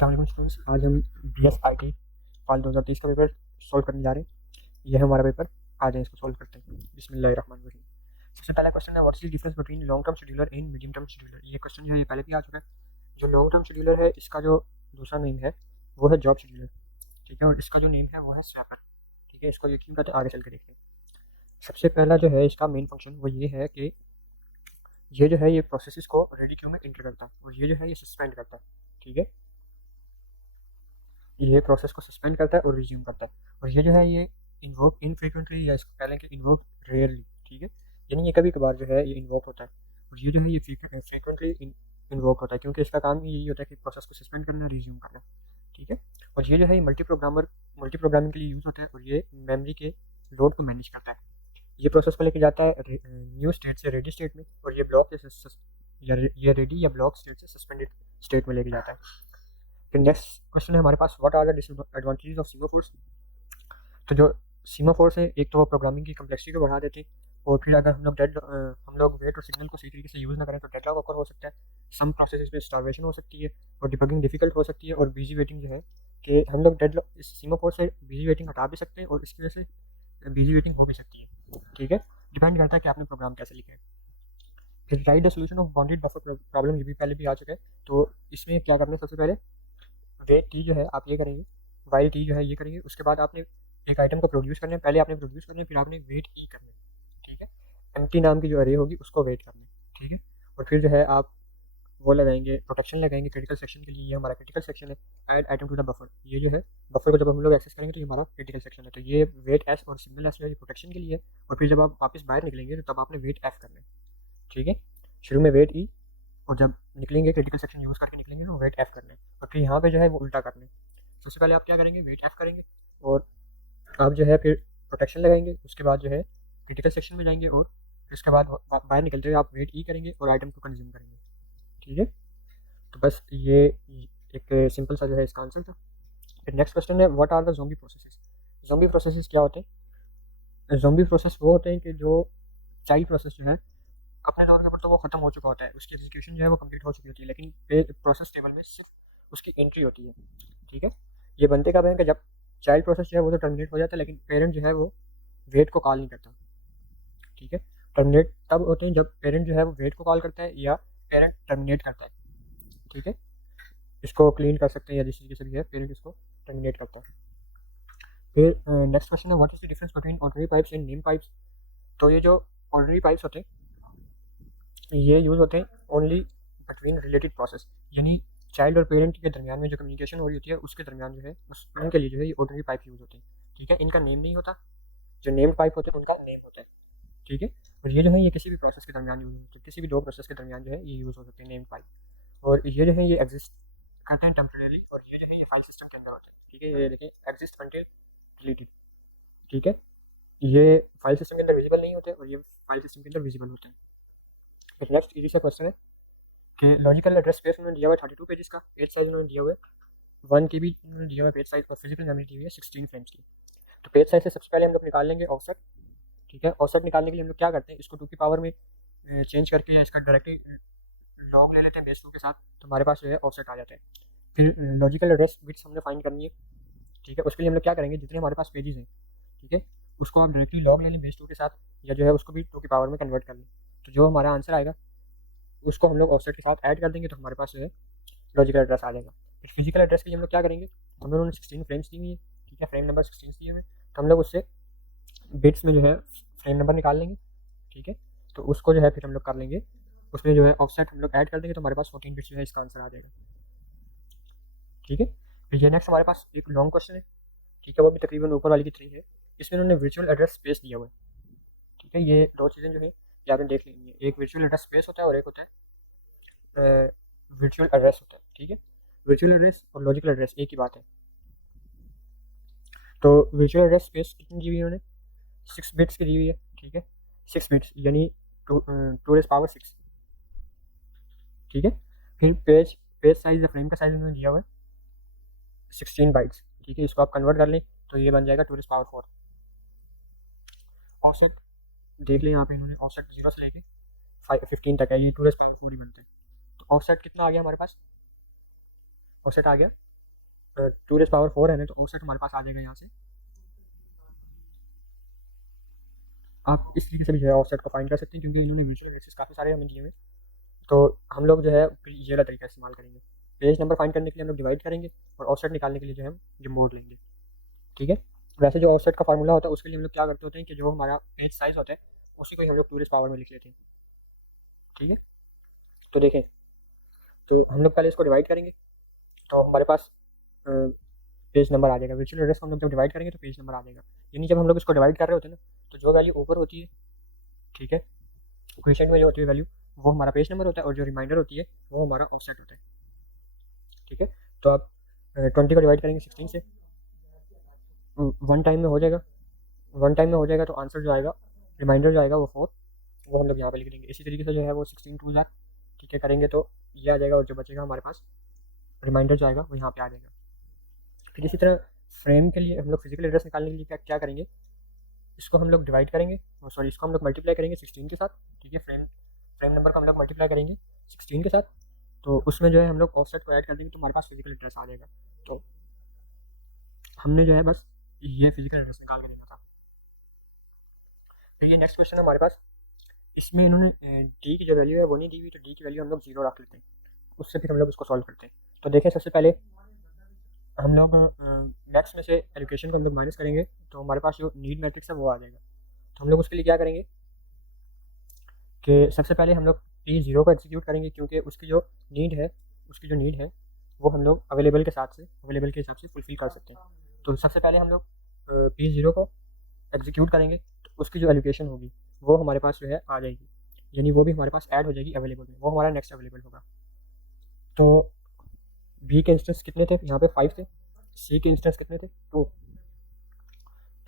अस्सलाम वालेकुम स्टूडेंट्स, आज हम BSIT फाइल 2023 का पेपर सॉल्व करने जा रहे हैं। ये है हमारा पेपर। आ जाए इसको सॉल्व करते हैं। बिस्मिल्लाहिर्रहमानिर्रहीम। सबसे पहला क्वेश्चन है, what's the difference between long term scheduler and medium term scheduler. ये क्वेश्चन जो है ये पहले भी आ चुका है। जो लॉन्ग टर्म शेड्यूलर है इसका जो दूसरा नेम है वो है जॉब शेड्यूलर, ठीक है, और इसका जो नेम है वो है स्वैपर, ठीक है। इसको यकीन करते आगे चल के देखते हैं। सबसे पहला जो है इसका मेन फंक्शन वो ये है कि ये जो है ये प्रोसेसेस को रेडी क्यू में इंटर करता है और ये जो है ये सस्पेंड करता है, ठीक है। ये प्रोसेस को सस्पेंड करता है और रिज्यूम करता है। और ये जो है ये इन्वोक इनफ्रीक्वेंटली या इसको कह लें कि इन्वोक रेयरली, ठीक है, यानी ये कभी कभार जो है ये इन्वोक होता है। और ये जो है ये फ्रीक्वेंटली इन्वोक होता है क्योंकि इसका काम ही यही होता है कि प्रोसेस को सस्पेंड करना, रिज्यूम करना, ठीक है। और ये जो है मल्टी प्रोग्रामिंग के लिए यूज़ होता है और ये मेमोरी के लोड को मैनेज करता है। ये प्रोसेस को लेके जाता है न्यू स्टेट से रेडी स्टेट में, और ये ब्लॉक ये रेडी या ब्लॉक स्टेट से सस्पेंडेड स्टेट में लेके जाता है। फिर नेक्स्ट क्वेश्चन है हमारे पास, what are the disadvantages of semaphores. तो जो सीमाफोर्स है एक तो वो प्रोग्रामिंग की कम्प्लेक्सिटी को बढ़ा देते हैं, और फिर अगर हम लोग वेट और सिग्नल को सही तरीके से यूज़ ना करें तो डेडलॉक ऑकर हो सकता है। सम प्रोसेसेस में स्टार्वेशन हो सकती है और डिबगिंग डिफिकल्ट हो सकती है। और बिजी वेटिंग जो है कि हम लोग डेडलॉक इस सीमाफोर से बिजी वेटिंग हटा भी सकते हैं और इसकी वजह से बिजी वेटिंग हो भी सकती है, ठीक है। डिपेंड करता है कि आपने प्रोग्राम कैसे लिखा है। फिर right the solution of bounded buffer problem, ये भी पहले भी आ चुका है। तो इसमें क्या करना है, सबसे पहले वेट टी जो है आप ये करेंगे, वाइल टी जो है ये करेंगे। उसके बाद आपने एक आइटम को प्रोड्यूस करना है, पहले आपने प्रोड्यूस करना है फिर आपने वेट ई करना है, ठीक है। एम्प्टी नाम की जो अरे होगी उसको वेट करना है, ठीक है। और फिर जो है आप वो लगाएंगे, प्रोटेक्शन लगाएंगे क्रिटिकल सेक्शन के लिए। ये हमारा क्रिटिकल सेक्शन है। Add item to the buffer, ये जो है बफर को जब हम लोग एक्सेस करेंगे तो ये हमारा क्रिटिकल सेक्शन है। तो ये वेट एस और सिग्नल एस जो है प्रोटेक्शन के लिए है। और फिर जब आप वापस बाहर निकलेंगे तो तब आपने वेट एफ करना है, ठीक है। शुरू में वेट ई और जब निकलेंगे क्रिटिकल सेक्शन यूज़ करके निकलेंगे तो वेट एफ करना है। और फिर यहाँ पे जो है वो उल्टा करना है। सबसे पहले आप क्या करेंगे, वेट एफ करेंगे और आप जो है फिर प्रोटेक्शन लगाएंगे। उसके बाद जो है क्रिटिकल सेक्शन में जाएंगे और फिर उसके बाद बाहर निकलते हुए आप वेट ई करेंगे और आइटम को कंज्यूम करेंगे, ठीक है। तो बस ये एक सिंपल सा जो है इसका आंसर था। फिर नेक्स्ट क्वेश्चन है, what are the zombie processes. Zombie processes क्या होते हैं। ज़ॉम्बी प्रोसेस वो होते हैं कि जो चाइल्ड प्रोसेस जो है अपने दौर के ऊपर तो वो ख़त्म हो चुका होता है, उसकी एग्जीक्यूशन जो है वो कंप्लीट हो चुकी होती है, लेकिन प्रोसेस टेबल में सिर्फ उसकी एंट्री होती है, ठीक है। ये बनते कब है कि जब चाइल्ड प्रोसेस जो है वो तो टर्मिनेट हो जाता है लेकिन पेरेंट जो है वो वेट को कॉल नहीं करता, ठीक है। टर्मिनेट तब होते हैं जब पेरेंट जो है वो वेट को कॉल करता है या पेरेंट टर्मिनेट करता है, ठीक है। इसको क्लीन कर सकते हैं या जिस तरीके से भी है, पेरेंट इसको टर्मिनेट करता है। फिर नेक्स्ट क्वेश्चन है, what is the difference between ordinary pipes and name pipes. तो ये जो ऑर्डिनरी पाइप्स होते हैं ये यूज़ होते हैं ओनली बिटवीन रिलेटेड प्रोसेस, यानी चाइल्ड और पेरेंट के दरमियान में जो कम्युनिकेशन हो रही होती है उसके दरमियान जो है उनके लिए जो है ये ऑर्डिनरी पाइप यूज़ होते हैं, ठीक है। इनका नेम नहीं होता, जो नेम्ड पाइप होते हैं उनका नेम होता है, ठीक है। और ये जो है ये किसी भी प्रोसेस के दरमियान यूज़ होते हैं, किसी भी दो प्रोसेस के दरमियान जो है ये यूज़ हो सकते हैं नेम्ड पाइप। और ये जो है ये एग्जिस्ट करते हैं टेम्परेली और ये जो है ये फाइल सिस्टम के अंदर होते हैं, ठीक है। ये देखिए एग्जिस्ट अनटिल डिलीटेड, ठीक है। ये फाइल सिस्टम के अंदर विजिबल नहीं होते और ये फाइल सिस्टम के अंदर विजिबल होते हैं। फिर नेक्स्ट इजी सा क्वेश्चन है कि लॉजिकल एड्रेस स्पेस उन्होंने दिया हुआ है 32 पेजेस का, पेज साइज उन्होंने दिया हुआ है 1 KB उन्होंने दिया हुआ है पेज साइज, और फिजिकल मेमोरी दी हुई है 16 फ्रेम्स की। तो पेज साइज से सबसे पहले हम लोग निकाल लेंगे ऑफसेट, ठीक है। ऑफसेट निकालने के लिए हम लोग क्या करते हैं, इसको 2 की पावर में चेंज करके या इसका डायरेक्टली लॉग ले लेते हैं बेस 2 के साथ, तो हमारे पास जो है ऑफसेट आ जाता है। फिर लॉजिकल एड्रेस बिट्स हमने फाइंड करनी है, ठीक है। उसके लिए हम लोग क्या करेंगे, जितने हमारे पास पेजेस हैं, ठीक है, उसको आप डायरेक्टली लॉग ले लें बेस 2 के साथ या जो है उसको भी 2 की पावर में कन्वर्ट कर लें। तो जो हमारा आंसर आएगा उसको हम लोग ऑफसेट के साथ ऐड कर देंगे तो हमारे पास जो है लॉजिकल एड्रेस आ जाएगा। फिर फिजिकल एड्रेस के लिए हम लोग क्या करेंगे, हमें उन्होंने 16 फ्रेम्स दी हुई है, ठीक है, फ्रेम नंबर 16 दिए हुए, तो हम लोग उससे बिट्स में जो है फ्रेम नंबर निकाल लेंगे, ठीक है। तो उसको जो है फिर हम लोग कर लेंगे, उसमें जो है ऑफसेट हम लोग ऐड कर देंगे तो हमारे पास 14 बिट्स जो है इसका आंसर आ जाएगा, ठीक है। फिर ये नेक्स्ट हमारे पास एक लॉन्ग क्वेश्चन है, ठीक है, वो भी तकरीबन ऊपर वाली की 3 है। इसमें उन्होंने वर्चुअल एड्रेस स्पेस दिया हुआ है, ठीक है। ये दो चीज़ें जो है ये आपने देख लेनी है, एक वर्चुअल एड्रेस स्पेस होता है और एक होता है वर्चुअल एड्रेस होता है, ठीक है। वर्चुअल एड्रेस और लॉजिकल एड्रेस एक ही बात है। तो वर्चुअल एड्रेस स्पेस कितनी दी हुई है उन्होंने, 6 बिट्स की दी हुई है, ठीक है। 6 बिट्स यानी 2 रेज़ पावर 6, ठीक है। फिर पेज साइज या फ्रेम का साइज उन्होंने दिया हुआ है 16 बाइट्स, ठीक है। इसको आप कन्वर्ट कर लें तो ये बन जाएगा 2 रेज़ पावर 4। ऑफसेट देख लें यहाँ पे इन्होंने ऑफसेट 0 से लेके 15 तक है, ये 2 रेज़ पावर 4 ही बनते हैं। तो ऑफसेट कितना आ गया हमारे पास, ऑफसेट आ गया 2⁴ है ना, तो ऑफसेट हमारे पास आ जाएगा यहाँ से। आप इस तरीके से भी जो है ऑफसेट को फाइंड कर सकते हैं, क्योंकि इन्होंने म्यूचुअल इंडेक्सेस काफ़ी सारे हमें दिए हुए, तो हम लोग जो है ये वाला तरीका इस्तेमाल करेंगे। पेज नंबर फाइंड करने के लिए हम लोग डिवाइड करेंगे, और ऑफसेट निकालने के लिए जो है हम ये मोड लेंगे। ठीक है, वैसे जो ऑफसेट का फार्मूला होता है उसके लिए हम लोग क्या करते होते हैं कि जो हमारा पेज साइज होता है उसी को ही हम लोग 2⁻ में लिख लेते हैं। ठीक है, तो देखें, तो हम लोग पहले इसको डिवाइड करेंगे, तो हमारे पास पेज नंबर आ जाएगा। वर्चुअल एड्रेस को हम लोग जब डिवाइड करेंगे तो पेज नंबर आ जाएगा। यानी जब हम लोग इसको डिवाइड कर रहे होते हैं ना, तो जो वैल्यू ऊपर होती है, ठीक है, क्वेश्चन में जो होती है वैल्यू, वो हमारा पेज नंबर होता है, और जो रिमाइंडर होती है वो हमारा ऑफसेट होता है। ठीक है, तो आप 20 को डिवाइड करेंगे 16 से, वन टाइम में हो जाएगा। वन टाइम में हो जाएगा तो आंसर जो आएगा, रिमाइंडर जो आएगा वो 4, वो हम लोग यहाँ पे लिख देंगे। इसी तरीके से जो है वो 16 2 जार, ठीक है, करेंगे तो ये आ जाएगा, और जो बचेगा हमारे पास रिमाइंडर जो आएगा वो यहाँ पे आ जाएगा। फिर इसी तरह फ्रेम के लिए हम लोग फिजिकल एड्रेस निकालने के लिए क्या करेंगे, इसको हम लोग डिवाइड करेंगे, सॉरी, इसको हम लोग मल्टीप्लाई करेंगे 16 के साथ। ठीक है, फ्रेम नंबर को हम लोग मल्टीप्लाई करेंगे 16 के साथ, तो उसमें जो है हम लोग ऑफसेट को ऐड कर देंगे, तो हमारे पास फिजिकल एड्रेस आ जाएगा। तो हमने जो है बस ये फिजिकल एड्रेस निकाल के देना था। फिर ये नेक्स्ट क्वेश्चन है हमारे पास, इसमें इन्होंने डी की जो वैल्यू है वो नहीं दी हुई, तो डी की वैल्यू हम लोग 0 रख लेते हैं, उससे फिर हम लोग उसको सॉल्व करते हैं। तो देखें, सबसे पहले हम लोग मैक्स में से एलोकेशन को हम लोग माइनस करेंगे, तो हमारे पास जो नीड मैट्रिक्स है वो आ जाएगा। तो हम लोग उसके लिए क्या करेंगे कि सबसे पहले हम लोग P0 को एग्जीक्यूट करेंगे, क्योंकि उसकी जो नीड है वो हम लोग अवेलेबल के हिसाब से फुलफिल कर सकते हैं। तो सबसे पहले हम लोग P0 को एग्जीक्यूट करेंगे, तो उसकी जो एलोकेशन होगी वो हमारे पास जो है आ जाएगी, यानी वो भी हमारे पास ऐड हो जाएगी अवेलेबल में, वो हमारा नेक्स्ट अवेलेबल होगा। तो बी के इंस्टेंस कितने थे, यहाँ पे 5 थे। सी के इंस्टेंस कितने थे, 2,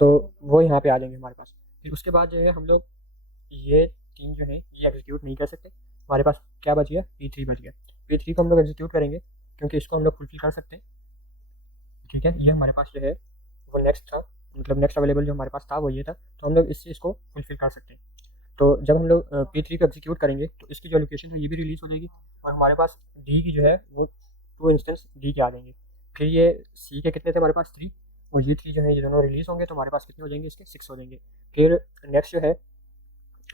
तो वो यहाँ पे आ जाएंगे हमारे पास। फिर उसके बाद जो है हम लोग ये 3 जो है ये एग्जीक्यूट नहीं कर सकते, हमारे पास क्या बच गया, P3 बच गया। P3 को हम लोग एग्जीक्यूट करेंगे, क्योंकि इसको हम लोग फुलफिल कर सकते हैं। ठीक है, ये हमारे पास जो है वो नेक्स्ट था, मतलब नेक्स्ट अवेलेबल जो हमारे पास था वो ये था, तो हम लोग इससे इसको फुलफिल कर सकते हैं। तो जब हम लोग P3 को एग्जीक्यूट करेंगे तो इसकी जो लोकेशन है ये भी रिलीज़ हो जाएगी, और हमारे पास डी की जो है वो 2 इंस्टेंस डी के आ जाएंगे। फिर ये सी के कितने थे हमारे पास, 3, और ये 3 जो है ये दोनों रिलीज़ होंगे, तो हमारे पास कितने हो जाएंगे, इसके 6 हो जाएंगे। फिर नेक्स्ट जो है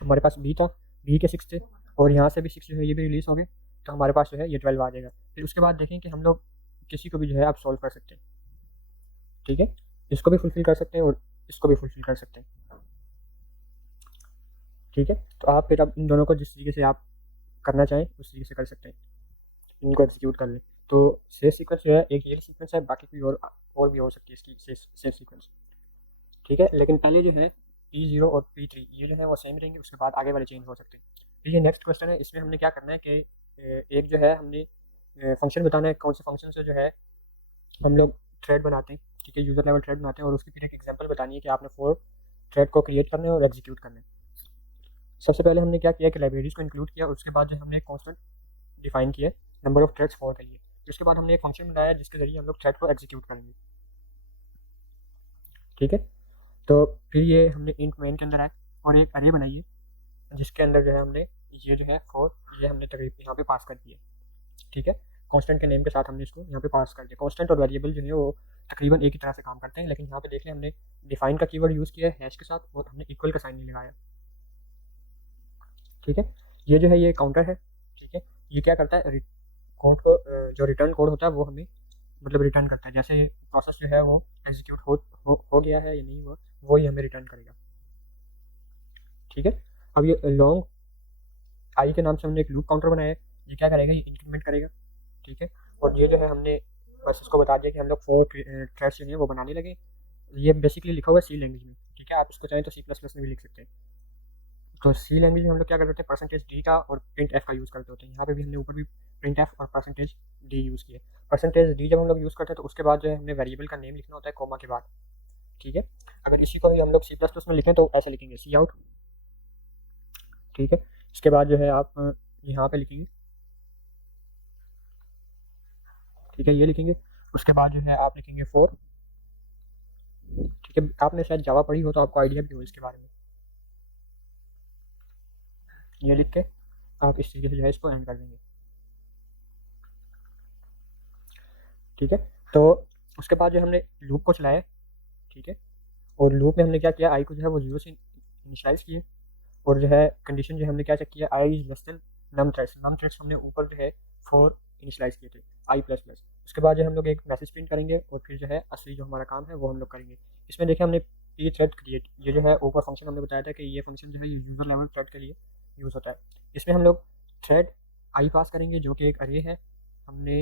हमारे पास बी था, बी के 6 थे, और यहाँ से भी 6 जो है ये भी रिलीज़ हो गए, तो हमारे पास जो है ये 12 आ जाएगा। फिर उसके बाद देखें कि हम लोग किसी को भी जो है आप सॉल्व कर सकते हैं। ठीक है, इसको भी फुलफिल कर सकते हैं और इसको भी फुलफिल कर सकते हैं। ठीक है, तो आप फिर अब इन दोनों को जिस तरीके से आप करना चाहें उस तरीके से कर सकते हैं, इनको एग्जीक्यूट कर लें। तो सेफ सीक्वेंस जो है एक ये सीक्वेंस है, बाकी कोई और भी हो सकती है इसकी सेफ सीक्वेंस। ठीक है, लेकिन पहले जो है P0 और P3 ये जो है वो सेम रहेंगे, उसके बाद आगे वाले चेंज हो सकते हैं। तो ये नेक्स्ट क्वेश्चन है, इसमें हमने क्या करना है कि एक जो है हमने फंक्शन बताना है, कौन से फंक्शन से जो है हम लोग थ्रेड बनाते हैं। ठीक है, यूज़र लेवल थ्रेड बनाते हैं, और उसकी फिर एक एग्जांपल बतानी है कि आपने 4 थ्रेड को क्रिएट करना है और एग्जीक्यूट करना है। सबसे पहले हमने क्या किया कि लाइब्रेरीज को इंक्लूड किया, उसके बाद जो हमने एक कॉन्स्टेंट डिफाइन किया नंबर ऑफ थ्रेड्स 4 के लिए। उसके बाद हमने एक फंक्शन बनाया जिसके जरिए हम लोग थ्रेड को एग्जीक्यूट करेंगे। ठीक है, तो फिर ये हमने इंट मेन के अंदर आए और एक अरे बनाई है, जिसके अंदर जो है हमने ये जो है 4 ये हमने तकरीबन यहाँ पे पास कर दिया। ठीक है, कांस्टेंट के नेम के साथ हमने इसको यहाँ पे पास कर दिया। कांस्टेंट और वेरिएबल जो है वो तकरीबन एक ही तरह से काम करते हैं, लेकिन यहाँ पे देख लें हमने डिफाइन का कीवर्ड यूज़ किया है हैश के साथ, और हमने इक्वल का साइन नहीं लगाया। ठीक है, ये जो है ये काउंटर है। ठीक है, ये क्या करता है, कोड को जो रिटर्न कोड होता है वो हमें मतलब रिटर्न करता है, जैसे प्रोसेस जो है वो एग्जीक्यूट हो गया है या नहीं हुआ, वो ही हमें रिटर्न करेगा। ठीक है, अब ये लॉन्ग आई के नाम से हमने एक लूप काउंटर बनाया है, ये क्या करेगा, ये इंक्रीमेंट करेगा। ठीक है, और ये जो है हमने बस इसको बता दिया कि हम लोग 4 थ्रेड्स जो है वो बनाने लगे। ये बेसिकली लिखा हुआ है सी लैंग्वेज में। ठीक है, आप इसको चाहें तो C++ में भी लिख सकते हैं। तो सी लैंग्वेज में हम लोग क्या करते हैं, %d का और printf का यूज़ करते होते हैं। यहाँ पे भी हमने ऊपर भी printf और %d यूज़ किया। %d जब हम लोग यूज़ करते हैं तो उसके बाद जो है हमने वेरिएबल का नेम लिखना होता है कोमा के बाद। ठीक है, अगर इसी को ही हम लोग C++ में लिखें तो ऐसे लिखेंगे सी आउट। ठीक है, इसके बाद जो है आप यहाँ पे लिखेंगे, ठीक है, ये लिखेंगे। उसके बाद जो है आप लिखेंगे 4। ठीक है, आपने शायद जावा पढ़ी हो तो आपको आइडिया भी हो इसके बारे में। ये लिख के आप इस तरीके से जो है इसको एंड कर देंगे। ठीक है, तो उसके बाद जो हमने लूप को चलाया, ठीक है, और लूप में हमने क्या किया, आई को जो है वो 0 से इनिशियलाइज़ किए, और जो है कंडीशन जो हमने क्या चेक किया, I is less than num threads हमने ऊपर जो है 4 इनिशियलाइज़ किए थे, आई प्लस प्लस। उसके बाद जो हम लोग एक मैसेज प्रिंट करेंगे और फिर जो है असली जो हमारा काम है वो हम लोग करेंगे। इसमें देखिए हमने ये थ्रेड क्रिएट, ये जो है ऊपर फंक्शन हमने बताया था कि ये फंक्शन जो है ये यूज़र लेवल थ्रेड के लिए यूज़ होता है। इसमें हम लोग थ्रेड आई पास करेंगे जो कि एक अरे है, हमने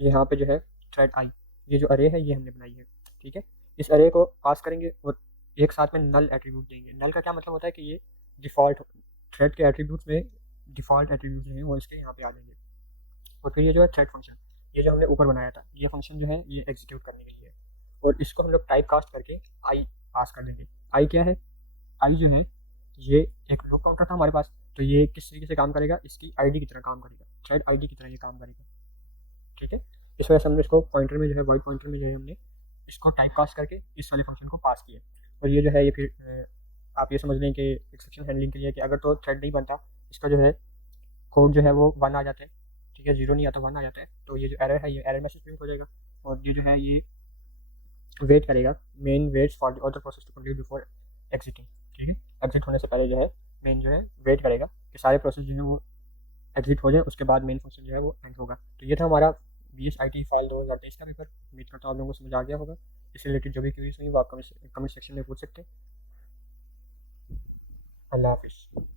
यहाँ पे जो है थ्रेड आई, ये जो अरे है ये हमने बनाई है, ठीक है। इस अरे को पास करेंगे और एक साथ में नल एट्रीब्यूट देंगे। नल का क्या मतलब होता है कि ये डिफ़ॉल्ट थ्रेड के एट्रीब्यूट्स में डिफ़ॉल्ट एट्रीब्यूट जो हैं वो इसके यहाँ पे आ जाएंगे। और फिर ये जो है थ्रेड फंक्शन, ये जो हमने ऊपर बनाया था, ये फंक्शन जो है ये एग्जीक्यूट करने के लिए है, और इसको हम लोग टाइप कास्ट करके आई पास कर देंगे। आई क्या है, आई जो है ये एक लूप काउंटर था हमारे पास, तो ये किस तरीके से काम करेगा, इसकी आईडी की तरह काम करेगा, थ्रेड आईडी की तरह ये काम करेगा, ठीक है। इस वजह से हमने इसको पॉइंटर में जो है वाइट पॉइंटर में जो है हमने इसको टाइप कास्ट करके इस वाले फंक्शन को पास किया। और ये जो है ये फिर आप ये समझ लें कि एक्सेप्शन हैंडलिंग के लिए कि अगर तो थ्रेड नहीं बनता, इसका जो है कोड जो है वो 1 आ जाता है, ठीक है, 0 नहीं आता 1 आ जाता है, तो ये जो एरर है ये एरर मैसेज प्रिंट हो जाएगा। और ये जो है ये वेट करेगा, main waits for the other process to complete before exiting, ठीक है। एग्जिट होने से पहले जो है मेन जो है वेट करेगा कि सारे प्रोसेस जो है वो एग्जिट हो जाए, उसके बाद मेन फंक्शन जो है वो एंड होगा। तो ये था हमारा BSIT फाइल 2023 का पेपर। उम्मीद करता हूँ आप लोगों को समझ आ गया होगा। इससे रिलेटेड जो भी क्वेरीज हुई वो आप कमेंट सेक्शन में पूछ सकते हैं। अल्लाह हाफिज़।